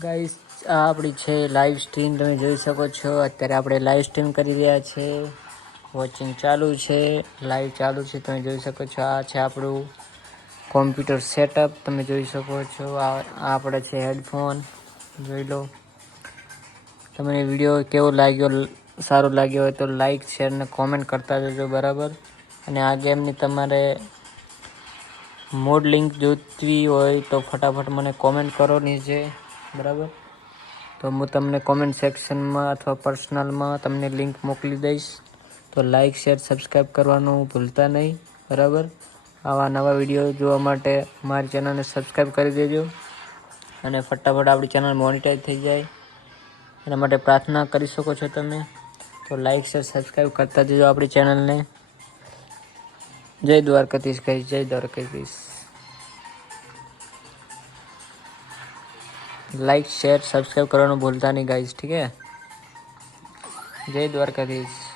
Guys આ આપણી છે લાઈવ સ્ટ્રીમ તમે જોઈ શકો છો. અત્યારે આપણે લાઈવ સ્ટ્રીમ કરી રહ્યા છે. વોચિંગ ચાલુ છે. લાઈવ ચાલુ છે, તમે જોઈ શકો છો. આ છે આપણું કોમ્પ્યુટર સેટઅપ તમે જોઈ શકો છો. આ આપણે છે હેડફોન જોઈ લો. તમને વીડિયો કેવો લાગ્યો, સારો લાગ્યો હોય તો લાઈક શેર અને કોમેન્ટ કરતા જજો, બરાબર? અને આ ગેમની તમારે મોડ લિંક જોઈતી હોય તો ફટાફટ મને કોમેન્ટ કરો નીચે. બરાબર? તો હું તમને કોમેન્ટ સેક્શનમાં અથવા પર્સનલમાં તમને લિંક મોકલી દઈશ. તો લાઈક શેર સબસ્ક્રાઈબ કરવાનું ભૂલતા નહીં, બરાબર? આવા નવા વીડિયો જોવા માટે મારી ચેનલને સબસ્ક્રાઈબ કરી દેજો. અને ફટાફટ આપણી ચેનલ મોનિટાઈઝ થઈ જાય. એના માટે પ્રાર્થના કરી શકો છો તમે. તો લાઇક શેર સબસ્ક્રાઈબ કરતા જજો આપણી ચેનલને જય દ્વારકાધીશ કહીશ જય દ્વારકાધીશ. લાઈક શેર સબસ્ક્રાઈબ કરવાનું ભૂલતા નહીં ગાઈસ ઠીક હે? જય દ્વારકાધીશ.